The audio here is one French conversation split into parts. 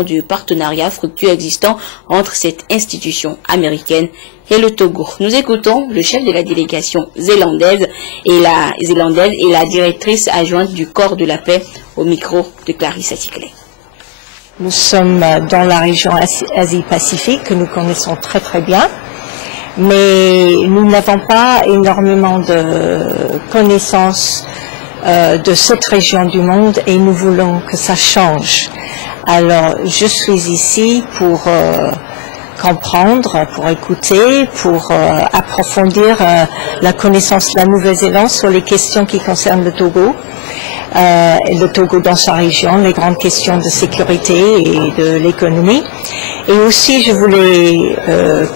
du partenariat fructueux existant entre cette institution américaine et le Togo. Nous écoutons le chef de la délégation zélandaise et la directrice adjointe du corps de la paix au micro de Clarisse Attikley. Nous sommes dans la région Asie-Pacifique que nous connaissons très très bien, mais nous n'avons pas énormément de connaissances de cette région du monde et nous voulons que ça change. Alors, je suis ici pour comprendre, pour écouter, pour approfondir la connaissance de la Nouvelle-Zélande sur les questions qui concernent le Togo dans sa région, les grandes questions de sécurité et de l'économie. Et aussi, je voulais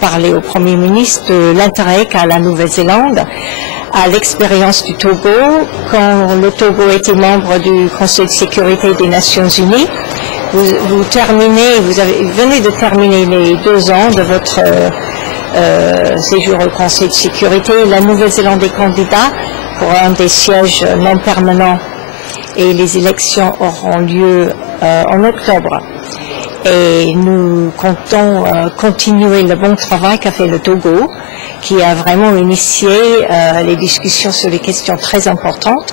parler au Premier ministre de l'intérêt qu'a la Nouvelle-Zélande à l'expérience du Togo quand le Togo était membre du Conseil de sécurité des Nations Unies. Vous venez de terminer les 2 ans de votre séjour au Conseil de sécurité. La Nouvelle-Zélande est candidat pour un des sièges non permanents et les élections auront lieu en octobre. Et nous comptons continuer le bon travail qu'a fait le Togo, qui a vraiment initié les discussions sur des questions très importantes,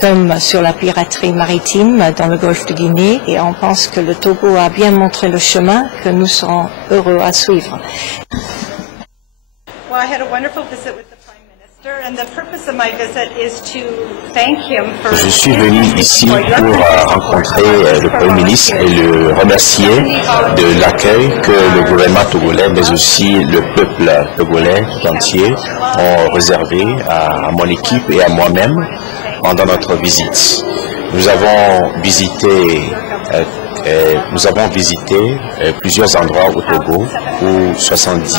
comme sur la piraterie maritime dans le golfe de Guinée, et on pense que le Togo a bien montré le chemin que nous serons heureux à suivre. Well, I had a wonderful visit with the Prime Minister, and the purpose of my visit is to thank him for. Je suis venu ici pour rencontrer le Premier ministre et le remercier de l'accueil que le gouvernement togolais, mais aussi le peuple togolais tout entier ont réservé à mon équipe et à moi-même pendant notre visite. Nous avons visité plusieurs endroits au Togo où 70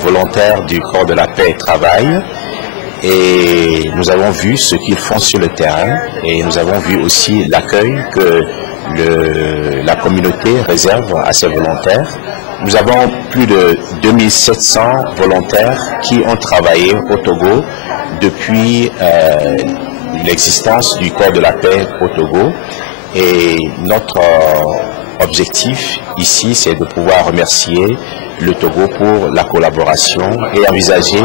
volontaires du corps de la paix travaillent et nous avons vu ce qu'ils font sur le terrain et nous avons vu aussi l'accueil que la communauté réserve à ces volontaires. Nous avons plus de 2700 volontaires qui ont travaillé au Togo depuis l'existence du corps de la paix au Togo et notre objectif ici c'est de pouvoir remercier le Togo pour la collaboration et envisager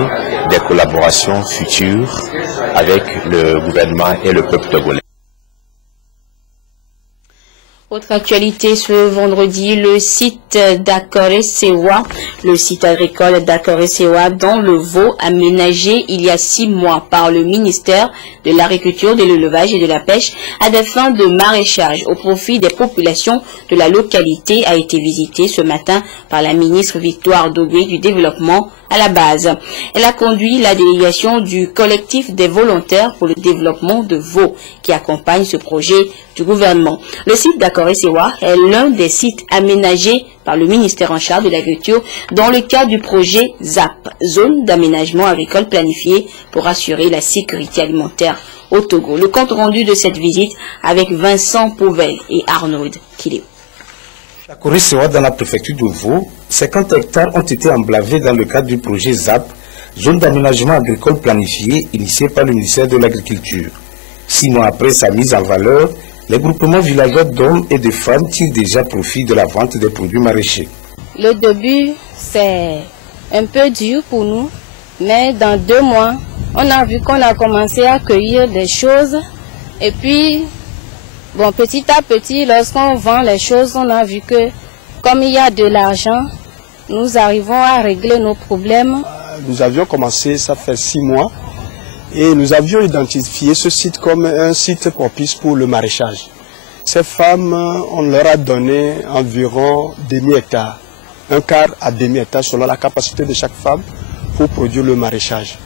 des collaborations futures avec le gouvernement et le peuple togolais. Autre actualité ce vendredi, le site d'Akore-Sewa, le site agricole d'Akore-Sewa dans le Vaud, aménagé il y a 6 mois par le ministère de l'Agriculture, de l'Élevage et de la Pêche à des fins de maraîchage au profit des populations de la localité, a été visité ce matin par la ministre Victoire Dogwe du Développement à la base. Elle a conduit la délégation du collectif des volontaires pour le développement de Vaud qui accompagne ce projet du gouvernement. Le site d'Akore-Sewa est l'un des sites aménagés par le ministère en charge de l'agriculture dans le cadre du projet ZAP, zone d'aménagement agricole planifiée pour assurer la sécurité alimentaire au Togo. Le compte rendu de cette visite avec Vincent Pauvel et Arnaud Kileo. Akore-Sewa dans la préfecture de Vaud, 50 hectares ont été emblavés dans le cadre du projet ZAP, zone d'aménagement agricole planifiée initié par le ministère de l'Agriculture. 6 mois après sa mise en valeur, les groupements villageois d'hommes et de femmes tirent déjà profit de la vente des produits maraîchers. Le début, c'est un peu dur pour nous, mais dans 2 mois, on a vu qu'on a commencé à cueillir des choses et puis bon, petit à petit, lorsqu'on vend les choses, on a vu que comme il y a de l'argent, nous arrivons à régler nos problèmes. Nous avions commencé, ça fait 6 mois, et nous avions identifié ce site comme un site propice pour le maraîchage. Ces femmes, on leur a donné environ demi-hectare, 1/4 à demi-hectare selon la capacité de chaque femme pour produire le maraîchage.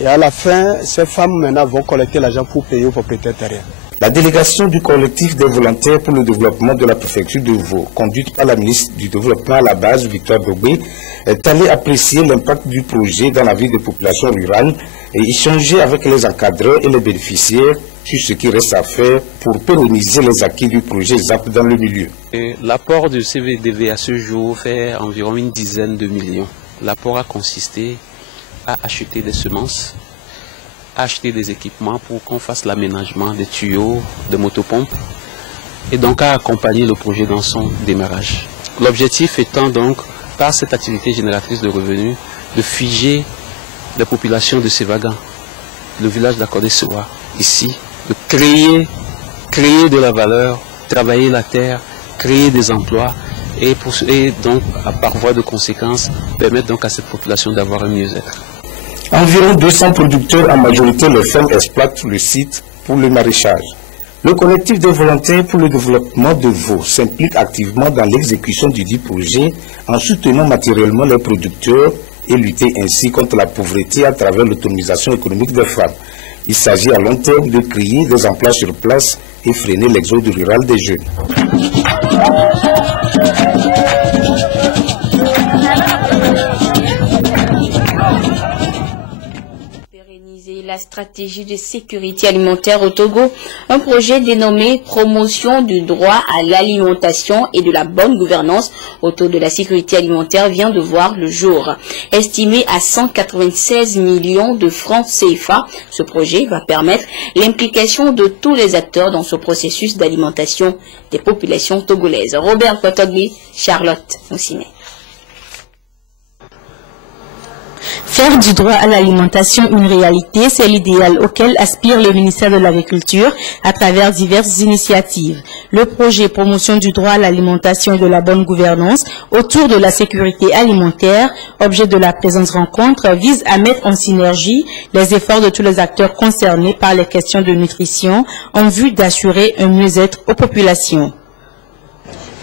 Et à la fin, ces femmes maintenant vont collecter l'argent pour payer aux propriétaires terriens. La délégation du collectif des volontaires pour le développement de la préfecture de Vaud, conduite par la ministre du Développement à la base, Victoire Dogwe, est allée apprécier l'impact du projet dans la vie des populations rurales et échanger avec les encadreurs et les bénéficiaires sur ce qui reste à faire pour pérenniser les acquis du projet ZAP dans le milieu. L'apport du CVDV à ce jour fait environ une dizaine de millions. L'apport a consisté à acheter des semences, acheter des équipements pour qu'on fasse l'aménagement des tuyaux, de motopompes, et donc à accompagner le projet dans son démarrage. L'objectif étant donc, par cette activité génératrice de revenus, de figer la population de Sévagan, le village d'Akoré-Sewa, ici, de créer de la valeur, travailler la terre, créer des emplois et donc, par voie de conséquence, permettre donc à cette population d'avoir un mieux-être. Environ 200 producteurs, en majorité les femmes, exploitent le site pour le maraîchage. Le collectif des volontaires pour le développement de veaux s'implique activement dans l'exécution du dit projet en soutenant matériellement les producteurs et lutter ainsi contre la pauvreté à travers l'autonomisation économique des femmes. Il s'agit à long terme de créer des emplois sur place et freiner l'exode rural des jeunes. La stratégie de sécurité alimentaire au Togo, un projet dénommé Promotion du droit à l'alimentation et de la bonne gouvernance autour de la sécurité alimentaire vient de voir le jour. Estimé à 196 millions de francs CFA, ce projet va permettre l'implication de tous les acteurs dans ce processus d'alimentation des populations togolaises. Robert Potogli, Charlotte Moussinet. Faire du droit à l'alimentation une réalité, c'est l'idéal auquel aspire le ministère de l'Agriculture à travers diverses initiatives. Le projet Promotion du droit à l'alimentation et de la bonne gouvernance autour de la sécurité alimentaire, objet de la présente rencontre, vise à mettre en synergie les efforts de tous les acteurs concernés par les questions de nutrition en vue d'assurer un mieux-être aux populations.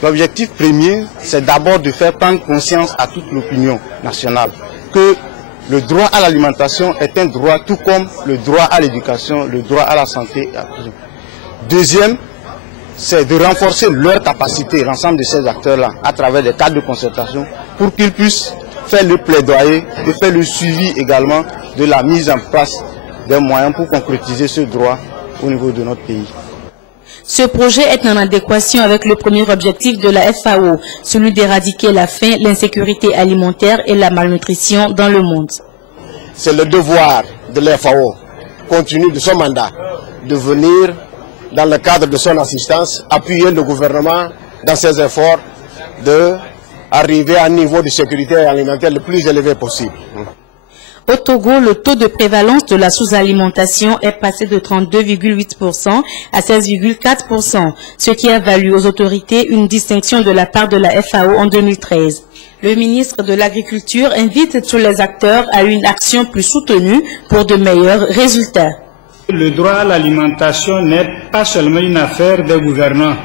L'objectif premier, c'est d'abord de faire prendre conscience à toute l'opinion nationale que le droit à l'alimentation est un droit tout comme le droit à l'éducation, le droit à la santé. Deuxième, c'est de renforcer leur capacité, l'ensemble de ces acteurs-là, à travers des cadres de concertation, pour qu'ils puissent faire le plaidoyer et faire le suivi également de la mise en place des moyens pour concrétiser ce droit au niveau de notre pays. Ce projet est en adéquation avec le premier objectif de la FAO, celui d'éradiquer la faim, l'insécurité alimentaire et la malnutrition dans le monde. C'est le devoir de la FAO, compte tenu de son mandat, de venir, dans le cadre de son assistance, appuyer le gouvernement dans ses efforts d'arriver à un niveau de sécurité alimentaire le plus élevé possible. Au Togo, le taux de prévalence de la sous-alimentation est passé de 32,8% à 16,4%, ce qui a valu aux autorités une distinction de la part de la FAO en 2013. Le ministre de l'Agriculture invite tous les acteurs à une action plus soutenue pour de meilleurs résultats. Le droit à l'alimentation n'est pas seulement une affaire des gouvernants.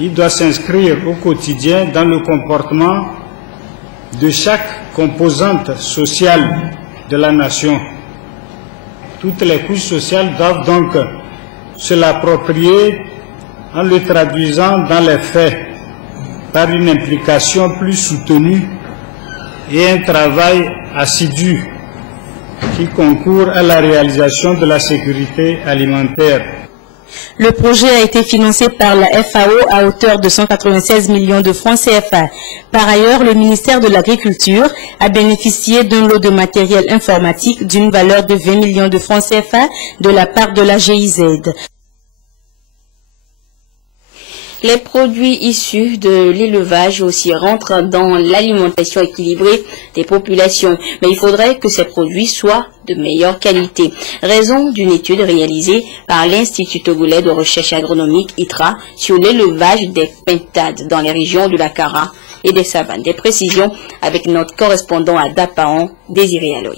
Il doit s'inscrire au quotidien dans le comportement de chaque composante sociale de la nation. Toutes les couches sociales doivent donc se l'approprier en le traduisant dans les faits par une implication plus soutenue et un travail assidu qui concourt à la réalisation de la sécurité alimentaire. Le projet a été financé par la FAO à hauteur de 196 millions de francs CFA. Par ailleurs, le ministère de l'Agriculture a bénéficié d'un lot de matériel informatique d'une valeur de 20 millions de francs CFA de la part de la GIZ. Les produits issus de l'élevage aussi rentrent dans l'alimentation équilibrée des populations. Mais il faudrait que ces produits soient de meilleure qualité. Raison d'une étude réalisée par l'Institut togolais de recherche agronomique ITRA sur l'élevage des pintades dans les régions de la Kara et des savanes. Des précisions avec notre correspondant à Dapaon, Désiré Aloy.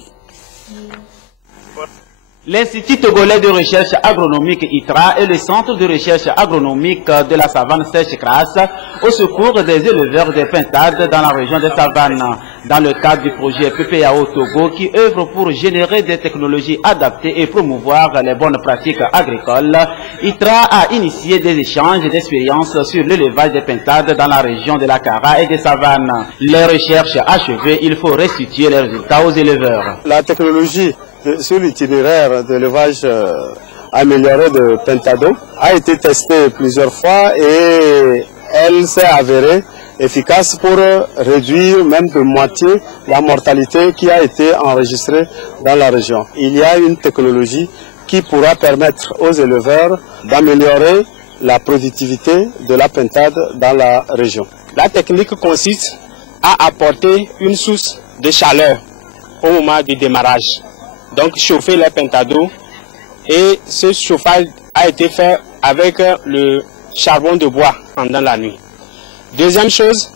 L'Institut togolais de recherche agronomique ITRA et le Centre de recherche agronomique de la savane sèche-crasse au secours des éleveurs des pintades dans la région des savanes. Dans le cadre du projet PPAO Togo qui œuvre pour générer des technologies adaptées et promouvoir les bonnes pratiques agricoles, ITRA a initié des échanges d'expériences sur l'élevage des pintades dans la région de la Kara et des savanes. Les recherches achevées, il faut restituer les résultats aux éleveurs. La technologie sur l'itinéraire d'élevage amélioré de Pentado a été testée plusieurs fois et elle s'est avérée efficace pour réduire même de moitié la mortalité qui a été enregistrée dans la région. Il y a une technologie qui pourra permettre aux éleveurs d'améliorer la productivité de la pintade dans la région. La technique consiste à apporter une source de chaleur au moment du démarrage. Donc chauffer les pentados, et ce chauffage a été fait avec le charbon de bois pendant la nuit. Deuxième chose,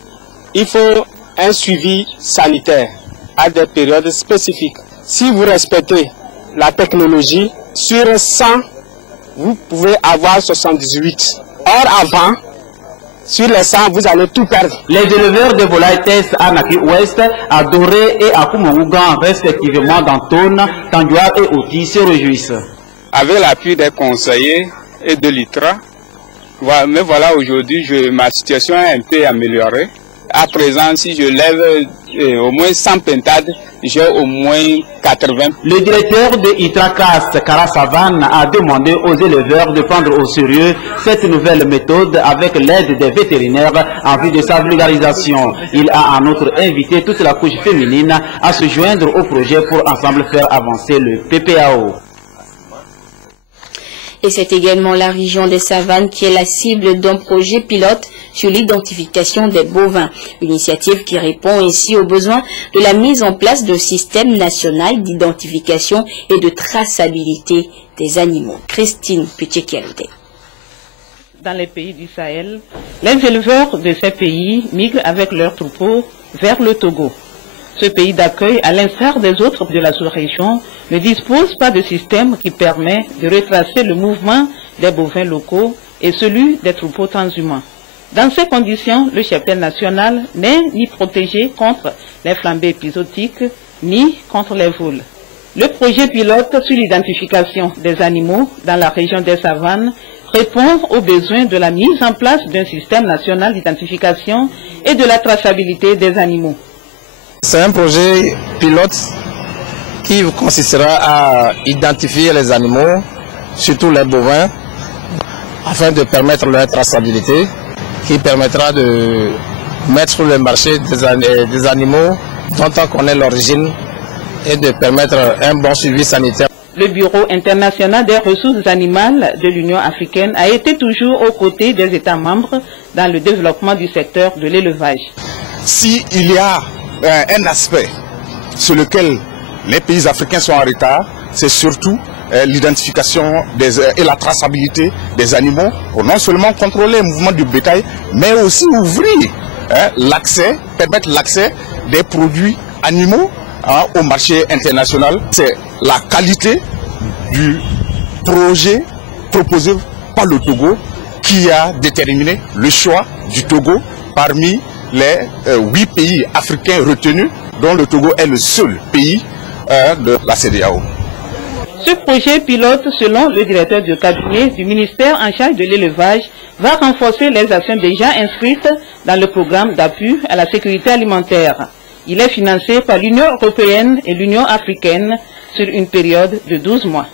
il faut un suivi sanitaire à des périodes spécifiques. Si vous respectez la technologie, sur 100, vous pouvez avoir 78. Or avant, sur les 100, vous allez tout perdre. Les éleveurs de volailles Tess à Naki Ouest, à Doré et à Koumougan, respectivement d'Antone, Tandoua et Oti, se réjouissent. Avec l'appui des conseillers et de l'ITRA, mais voilà, aujourd'hui, ma situation est un peu améliorée. À présent, si je lève au moins 100 pentades, j'ai au moins 80. Le directeur de ITRACAS, Kara Savane, a demandé aux éleveurs de prendre au sérieux cette nouvelle méthode avec l'aide des vétérinaires en vue de sa vulgarisation. Il a en outre invité toute la couche féminine à se joindre au projet pour ensemble faire avancer le PPAO. Et c'est également la région des Savanes qui est la cible d'un projet pilote sur l'identification des bovins. Une initiative qui répond ainsi aux besoins de la mise en place d'un système national d'identification et de traçabilité des animaux. Christine Pichekialde. Dans les pays du Sahel, les éleveurs de ces pays migrent avec leurs troupeaux vers le Togo. Ce pays d'accueil, à l'instar des autres de la sous-région, ne dispose pas de système qui permet de retracer le mouvement des bovins locaux et celui des troupeaux transhumants. Dans ces conditions, le cheptel national n'est ni protégé contre les flambées épisodiques, ni contre les vols. Le projet pilote sur l'identification des animaux dans la région des Savanes répond aux besoins de la mise en place d'un système national d'identification et de la traçabilité des animaux. C'est un projet pilote qui consistera à identifier les animaux, surtout les bovins, afin de permettre leur traçabilité, qui permettra de mettre sur le marché des animaux dont on connaît l'origine et de permettre un bon suivi sanitaire. Le Bureau international des ressources animales de l'Union africaine a été toujours aux côtés des États membres dans le développement du secteur de l'élevage. S'il y a un aspect sur lequel les pays africains sont en retard, c'est surtout l'identification et la traçabilité des animaux pour non seulement contrôler le mouvement du bétail, mais aussi ouvrir l'accès, permettre l'accès des produits animaux au marché international. C'est la qualité du projet proposé par le Togo qui a déterminé le choix du Togo parmi les 8 pays africains retenus, dont le Togo est le seul pays de la CEDEAO. Ce projet pilote, selon le directeur du cabinet du ministère en charge de l'élevage, va renforcer les actions déjà inscrites dans le programme d'appui à la sécurité alimentaire. Il est financé par l'Union européenne et l'Union africaine sur une période de 12 mois.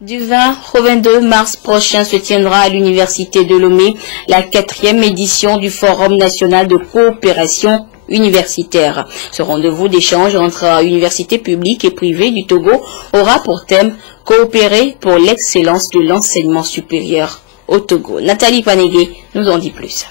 Du 20 au 22 mars prochain se tiendra à l'Université de Lomé la 4e édition du Forum national de coopération universitaire. Ce rendez-vous d'échange entre universités publiques et privées du Togo aura pour thème « Coopérer pour l'excellence de l'enseignement supérieur au Togo ». Nathalie Panégué nous en dit plus.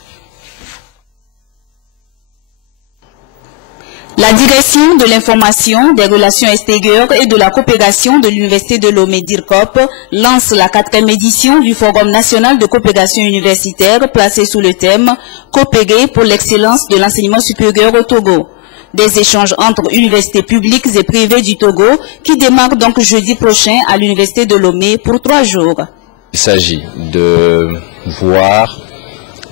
La direction de l'information, des relations extérieures et de la coopération de l'Université de Lomé DIRCOP lance la 4e édition du Forum national de coopération universitaire placé sous le thème « Coopérer pour l'excellence de l'enseignement supérieur au Togo ». Des échanges entre universités publiques et privées du Togo qui démarrent donc jeudi prochain à l'Université de Lomé pour 3 jours. Il s'agit de voir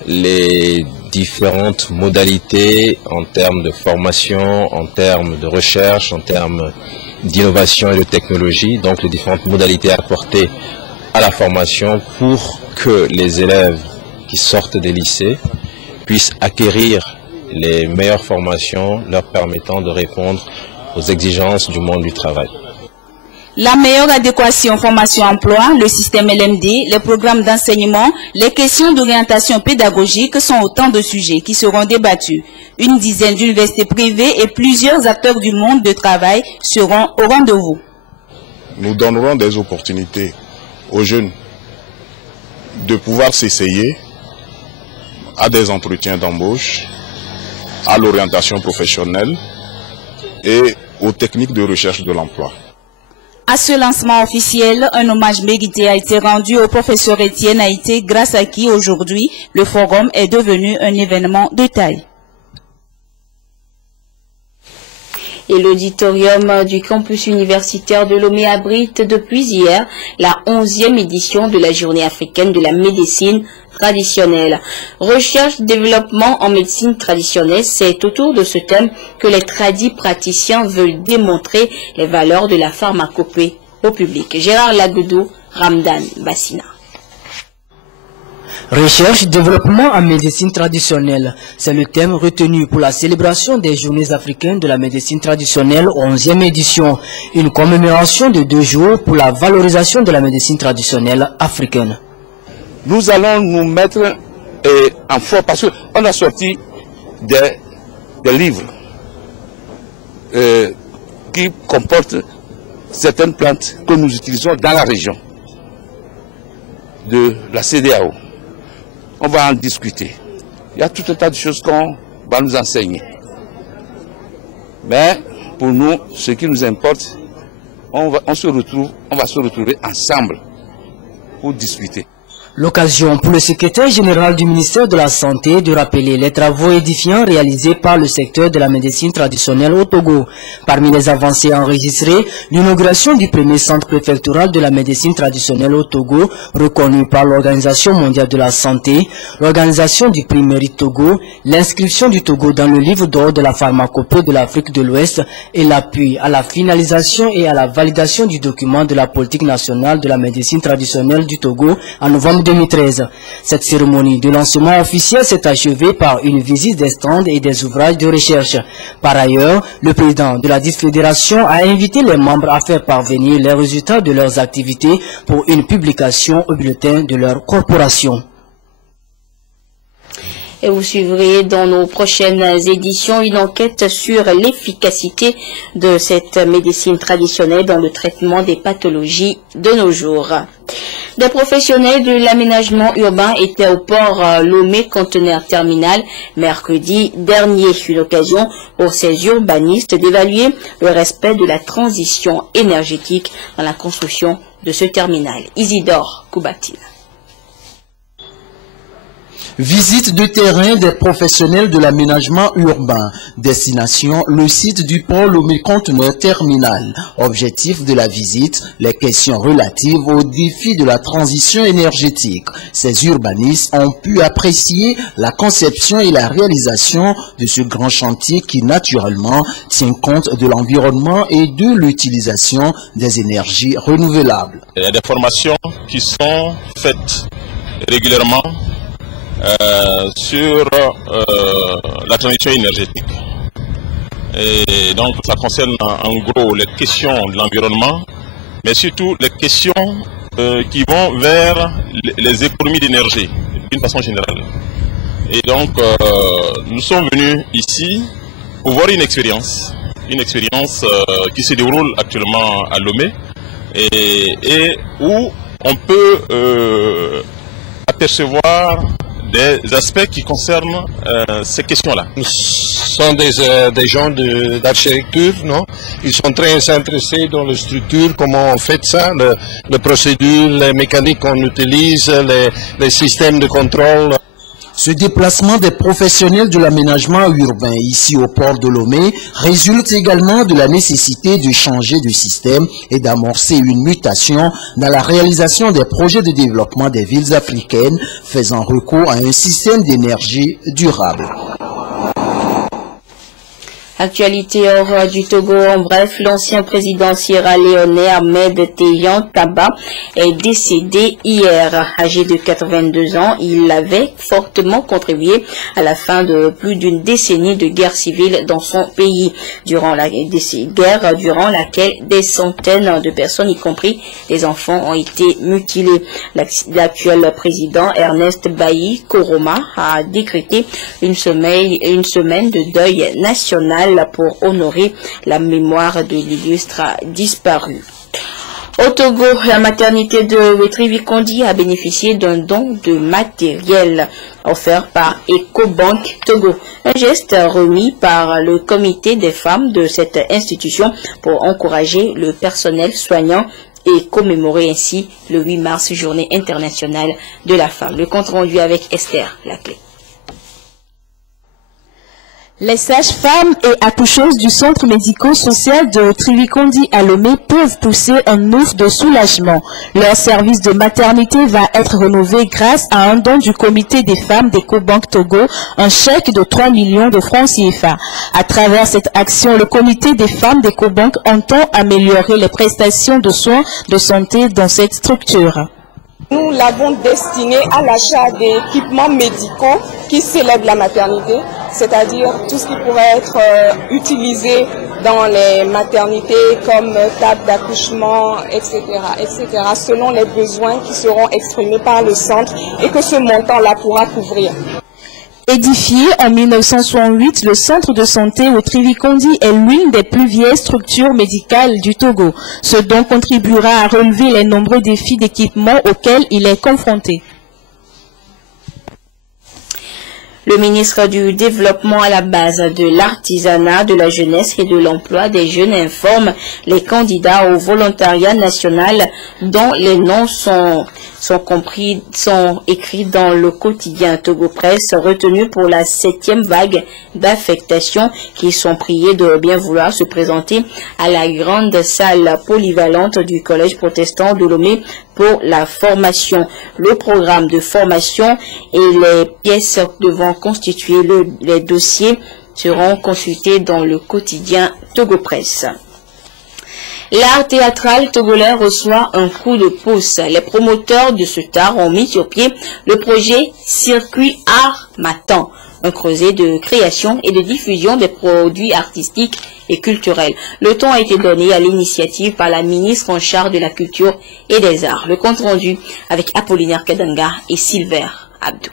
les différentes modalités en termes de formation, en termes de recherche, en termes d'innovation et de technologie, donc les différentes modalités apportées à la formation pour que les élèves qui sortent des lycées puissent acquérir les meilleures formations leur permettant de répondre aux exigences du monde du travail. La meilleure adéquation formation-emploi, le système LMD, les programmes d'enseignement, les questions d'orientation pédagogique sont autant de sujets qui seront débattus. Une dizaine d'universités privées et plusieurs acteurs du monde de travail seront au rendez-vous. Nous donnerons des opportunités aux jeunes de pouvoir s'essayer à des entretiens d'embauche, à l'orientation professionnelle et aux techniques de recherche de l'emploi. À ce lancement officiel, un hommage mérité a été rendu au professeur Étienne Haïté, grâce à qui aujourd'hui le forum est devenu un événement de taille. Et l'auditorium du campus universitaire de Lomé abrite depuis hier la 11e édition de la Journée africaine de la médecine traditionnelle. Recherche-développement en médecine traditionnelle, c'est autour de ce thème que les tradis praticiens veulent démontrer les valeurs de la pharmacopée au public. Gérard Lagoudou, Ramdan Bassina. Recherche-développement en médecine traditionnelle, c'est le thème retenu pour la célébration des Journées africaines de la médecine traditionnelle 11e édition, une commémoration de 2 jours pour la valorisation de la médecine traditionnelle africaine. Nous allons nous mettre en forme parce qu'on a sorti des livres qui comportent certaines plantes que nous utilisons dans la région de la CEDEAO. On va en discuter. Il y a tout un tas de choses qu'on va nous enseigner. Mais pour nous, ce qui nous importe, on va se retrouver ensemble pour discuter. L'occasion pour le secrétaire général du ministère de la Santé de rappeler les travaux édifiants réalisés par le secteur de la médecine traditionnelle au Togo. Parmi les avancées enregistrées, l'inauguration du premier centre préfectoral de la médecine traditionnelle au Togo, reconnu par l'Organisation mondiale de la santé, l'organisation du prix Mérite Togo, l'inscription du Togo dans le livre d'or de la pharmacopée de l'Afrique de l'Ouest et l'appui à la finalisation et à la validation du document de la politique nationale de la médecine traditionnelle du Togo en novembre 2013. Cette cérémonie de lancement officiel s'est achevée par une visite des stands et des ouvrages de recherche. Par ailleurs, le président de la Fédération a invité les membres à faire parvenir les résultats de leurs activités pour une publication au bulletin de leur corporation. Et vous suivrez dans nos prochaines éditions une enquête sur l'efficacité de cette médecine traditionnelle dans le traitement des pathologies de nos jours. Des professionnels de l'aménagement urbain étaient au port Lomé conteneur terminal mercredi dernier. Une occasion pour ces urbanistes d'évaluer le respect de la transition énergétique dans la construction de ce terminal. Isidore Koubatine. Visite de terrain des professionnels de l'aménagement urbain. Destination, le site du port Lomé conteneur terminal. Objectif de la visite, les questions relatives aux défis de la transition énergétique. Ces urbanistes ont pu apprécier la conception et la réalisation de ce grand chantier qui naturellement tient compte de l'environnement et de l'utilisation des énergies renouvelables. Il y a des formations qui sont faites régulièrement sur la transition énergétique. Et donc ça concerne en gros les questions de l'environnement, mais surtout les questions qui vont vers les économies d'énergie d'une façon générale. Et donc nous sommes venus ici pour voir une expérience qui se déroule actuellement à Lomé et où on peut apercevoir des aspects qui concernent ces questions-là. Nous sommes des gens d'architecture, non? Ils sont très intéressés dans les structures, comment on fait ça, les procédures, les mécaniques qu'on utilise, les systèmes de contrôle. Ce déplacement des professionnels de l'aménagement urbain ici au port de Lomé résulte également de la nécessité de changer de système et d'amorcer une mutation dans la réalisation des projets de développement des villes africaines faisant recours à un système d'énergie durable. Actualité hors du Togo, en bref, l'ancien président sierra-léonais Ahmed Teyan Taba est décédé hier. Âgé de 82 ans, il avait fortement contribué à la fin de plus d'une décennie de guerre civile dans son pays, durant laquelle des centaines de personnes, y compris des enfants, ont été mutilés. L'actuel président Ernest Bailly Koroma a décrété une semaine de deuil national pour honorer la mémoire de l'illustre disparu. Au Togo, la maternité de Wetri-Vikondi a bénéficié d'un don de matériel offert par EcoBank Togo. Un geste remis par le comité des femmes de cette institution pour encourager le personnel soignant et commémorer ainsi le 8 mars, journée internationale de la femme. Le compte rendu avec Esther Laclé. Les sages-femmes et accoucheuses du centre médico-social de Wetri-Vikondi à Lomé peuvent pousser un ouf de soulagement. Leur service de maternité va être rénové grâce à un don du comité des femmes d'EcoBank Togo, un chèque de 3 millions de francs CFA. À travers cette action, le comité des femmes d'EcoBank entend améliorer les prestations de soins de santé dans cette structure. Nous l'avons destiné à l'achat d'équipements médicaux qui célèbrent la maternité, c'est-à-dire tout ce qui pourrait être utilisé dans les maternités comme table d'accouchement, etc., selon les besoins qui seront exprimés par le centre et que ce montant-là pourra couvrir. Édifié en 1968, le centre de santé Wetri-Vikondi est l'une des plus vieilles structures médicales du Togo. Ce don contribuera à relever les nombreux défis d'équipement auxquels il est confronté. Le ministre du Développement à la base de l'artisanat, de la jeunesse et de l'emploi des jeunes informe les candidats au volontariat national dont les noms sont écrits dans le quotidien Togo Presse retenu pour la 7e vague d'affectation qui sont priés de bien vouloir se présenter à la grande salle polyvalente du collège protestant de Lomé pour la formation. Le programme de formation et les pièces devant constituer les dossiers seront consultés dans le quotidien Togo Presse. L'art théâtral togolais reçoit un coup de pouce. Les promoteurs de ce art ont mis sur pied le projet Circuit Art Matin, un creuset de création et de diffusion des produits artistiques et culturels. Le ton a été donné à l'initiative par la ministre en charge de la culture et des arts. Le compte rendu avec Apollinaire Kadanga et Silver Abdou.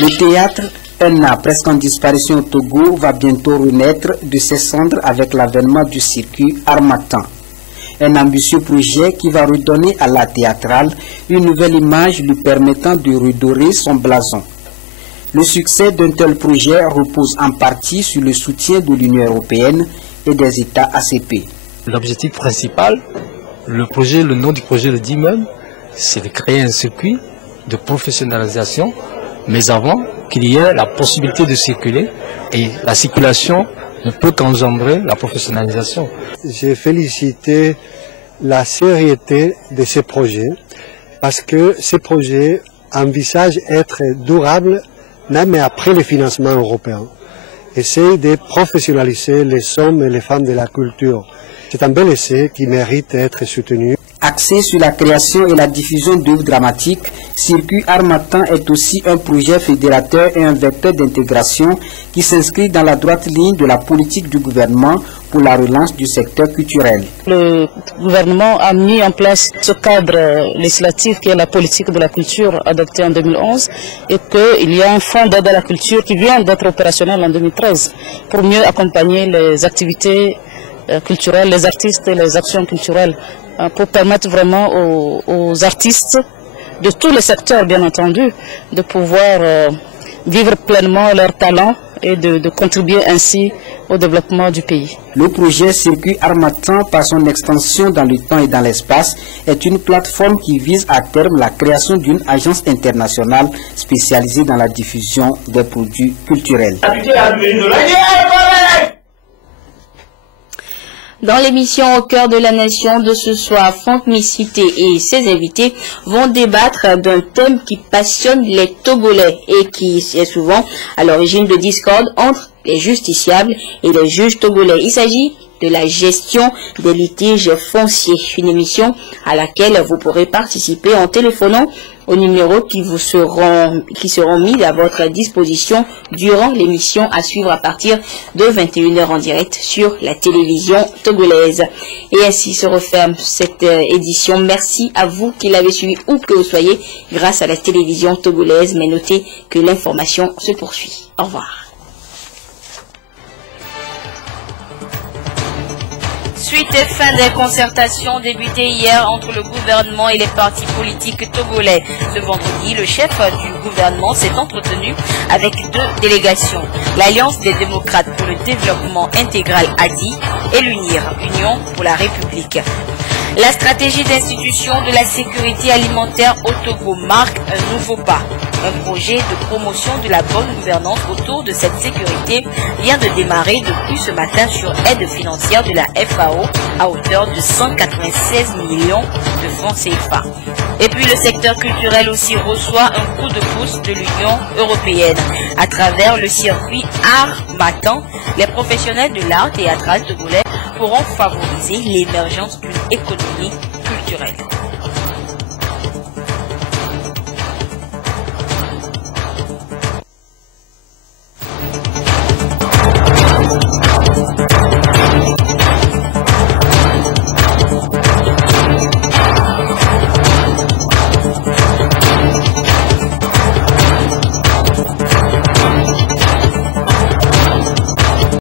Le théâtre, un art presque en disparition au Togo, va bientôt renaître de ses cendres avec l'avènement du circuit Armatan. Un ambitieux projet qui va redonner à l'art théâtral une nouvelle image lui permettant de redorer son blason. Le succès d'un tel projet repose en partie sur le soutien de l'Union européenne et des États ACP. L'objectif principal, le nom du projet le dit même, c'est de créer un circuit de professionnalisation, mais avant qu'il y ait la possibilité de circuler, et la circulation ne peut qu'engendrer la professionnalisation. J'ai félicité la sérieuté de ces projets, parce que ces projets envisagent être durables même après le financement européen. Essayent de professionnaliser les hommes et les femmes de la culture. C'est un bel essai qui mérite d'être soutenu. Axé sur la création et la diffusion d'œuvres dramatiques, Circuit Armatan est aussi un projet fédérateur et un vecteur d'intégration qui s'inscrit dans la droite ligne de la politique du gouvernement pour la relance du secteur culturel. Le gouvernement a mis en place ce cadre législatif qui est la politique de la culture adoptée en 2011 et qu'il y a un fonds d'aide à la culture qui vient d'être opérationnel en 2013 pour mieux accompagner les activités culturelles, les artistes et les actions culturelles, pour permettre vraiment aux artistes de tous les secteurs, bien entendu, de pouvoir vivre pleinement leur talent et de contribuer ainsi au développement du pays. Le projet Circuit Armatan, par son extension dans le temps et dans l'espace, est une plateforme qui vise à terme la création d'une agence internationale spécialisée dans la diffusion des produits culturels. Dans l'émission Au cœur de la nation de ce soir, Franck Missité et ses invités vont débattre d'un thème qui passionne les Togolais et qui est souvent à l'origine de discorde entre les justiciables et les juges togolais. Il s'agit de la gestion des litiges fonciers, une émission à laquelle vous pourrez participer en téléphonant aux numéros qui seront mis à votre disposition durant l'émission à suivre à partir de 21h en direct sur la télévision togolaise. Et ainsi se referme cette édition. Merci à vous qui l'avez suivi où que vous soyez grâce à la télévision togolaise. Mais notez que l'information se poursuit. Au revoir. Suite et fin des concertations débutées hier entre le gouvernement et les partis politiques togolais. Ce vendredi, le chef du gouvernement s'est entretenu avec 2 délégations. L'Alliance des démocrates pour le développement intégral ADI et l'UNIR, Union pour la République. La stratégie d'institution de la sécurité alimentaire au Togo marque un nouveau pas. Un projet de promotion de la bonne gouvernance autour de cette sécurité vient de démarrer depuis ce matin sur aide financière de la FAO à hauteur de 196 millions de francs CFA. Et puis le secteur culturel aussi reçoit un coup de pouce de l'Union européenne. À travers le circuit Art Matin, les professionnels de l'art théâtral togolais pourront favoriser l'émergence d'une économie culturelle.